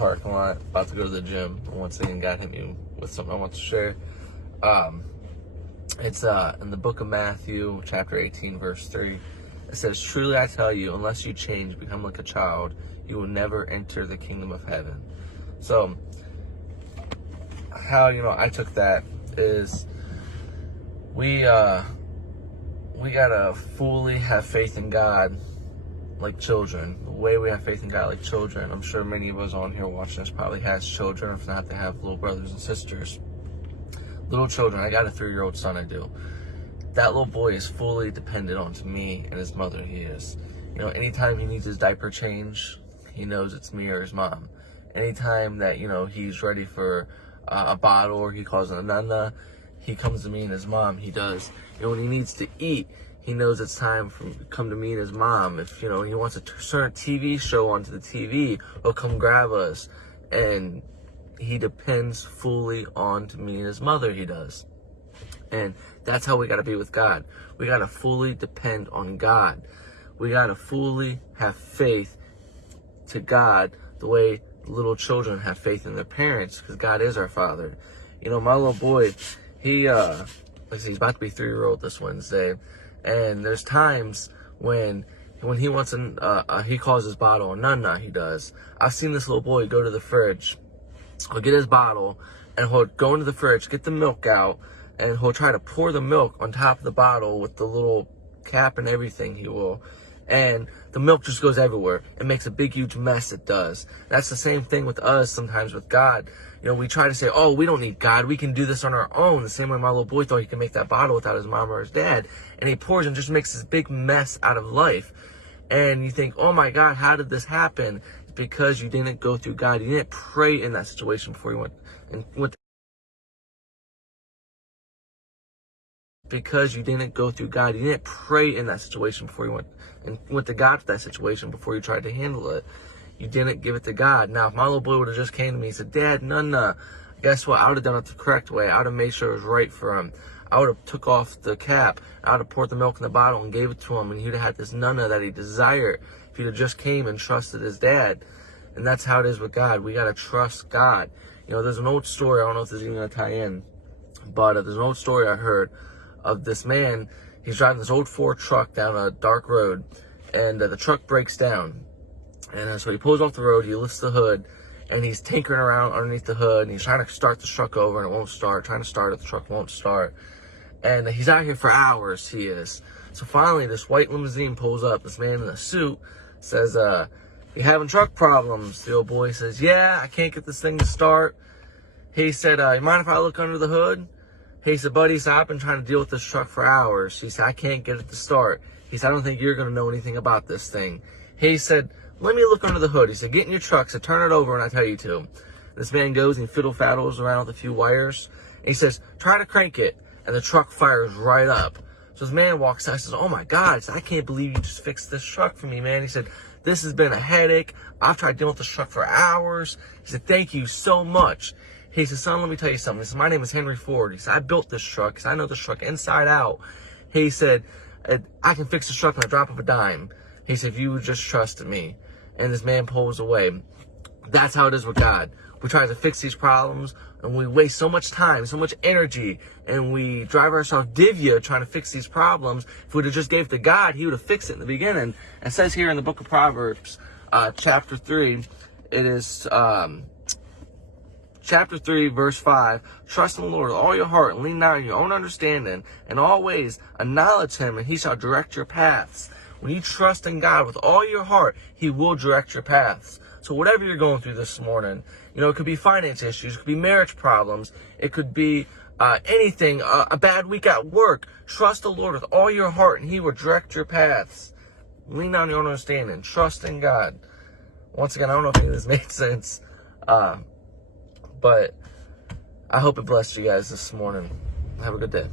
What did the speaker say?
parking lot, about to go to the gym. Once again, God hit me with something I want to share. It's in the book of Matthew, chapter 18, verse 3. It says, "Truly I tell you, unless you change, become like a child, you will never enter the kingdom of heaven." So, how, I took that is we gotta fully have faith in God like children. The way we have faith in God like children. I'm sure many of us on here watching this probably has children, if not, they have little brothers and sisters. Little children. I got a 3-year-old son, I do. That little boy is fully dependent on me and his mother. He is. Anytime he needs his diaper change, he knows it's me or his mom. Anytime that, he's ready for a bottle or he calls it a nana, he comes to me and his mom. He does. When he needs to eat, he knows it's time for him to come to me and his mom. If, he wants to turn a TV show onto the TV, he'll come grab us. And he depends fully on me and his mother, he does. And that's how we got to be with God. We got to fully depend on God. We got to fully have faith to God the way little children have faith in their parents, because God is our Father. My little boy, he's about to be 3-year-old this Wednesday, and there's times when he wants he calls his bottle a nana, he does. I've seen this little boy go to the fridge. He'll get his bottle, and he'll go into the fridge, get the milk out, and he'll try to pour the milk on top of the bottle with the little cap and everything, he will. And the milk just goes everywhere. It makes a big, huge mess, it does. That's the same thing with us sometimes with God. We try to say, oh, we don't need God. We can do this on our own. The same way my little boy thought he could make that bottle without his mom or his dad. And he pours and just makes this big mess out of life. And you think, oh my God, how did this happen? It's because you didn't go through God. You didn't pray in that situation before you went and went. Because you didn't go through God. You didn't pray in that situation before you went to God for that situation before you tried to handle it. You didn't give it to God. Now, if my little boy would have just came to me and said, "Dad, none," guess what? I would have done it the correct way. I would have made sure it was right for him. I would have took off the cap. I would have poured the milk in the bottle and gave it to him, and he would have had this nana that he desired if he'd have just came and trusted his dad. And that's how it is with God. We got to trust God. There's an old story. I don't know if this is even going to tie in, but there's an old story I heard of this man. He's driving this old Ford truck down a dark road, and the truck breaks down. And so he pulls off the road, he lifts the hood, and he's tinkering around underneath the hood, and he's trying to start the truck over, and it won't start. Trying to start it, the truck won't start. And he's out here for hours, he is. So finally, this white limousine pulls up. This man in a suit says, "You having truck problems?" The old boy says, "Yeah, I can't get this thing to start." He said, "You mind if I look under the hood?" He said, "Buddy," he said, "I've been trying to deal with this truck for hours." He said, "I can't get it to start." He said, "I don't think you're going to know anything about this thing." He said, "Let me look under the hood." He said, "Get in your truck, so turn it over and I tell you to." This man goes and fiddle-faddles around with a few wires. And he says, "Try to crank it." And the truck fires right up. So this man walks out and says, "Oh my God," he said, "I can't believe you just fixed this truck for me, man." He said, "This has been a headache. I've tried dealing with this truck for hours." He said, "Thank you so much." He said, "Son, let me tell you something." He said, "My name is Henry Ford." He said, "I built this truck. He said, I know this truck inside out." He said, "I can fix this truck in a drop of a dime." He said, "If you would just trust me." And this man pulls away. That's how it is with God. We try to fix these problems, and we waste so much time, so much energy, and we drive ourselves divya trying to fix these problems. If we would have just gave it to God, he would have fixed it in the beginning. It says here in the book of Proverbs, chapter 3, it is... Chapter 3, verse 5, "Trust in the Lord with all your heart and lean not on your own understanding. In all ways, acknowledge him, and he shall direct your paths." When you trust in God with all your heart, he will direct your paths. So whatever you're going through this morning, it could be finance issues, it could be marriage problems, it could be anything, a bad week at work. Trust the Lord with all your heart, and he will direct your paths. Lean on your own understanding. Trust in God. Once again, I don't know if any of this made sense. But I hope it blessed you guys this morning. Have a good day.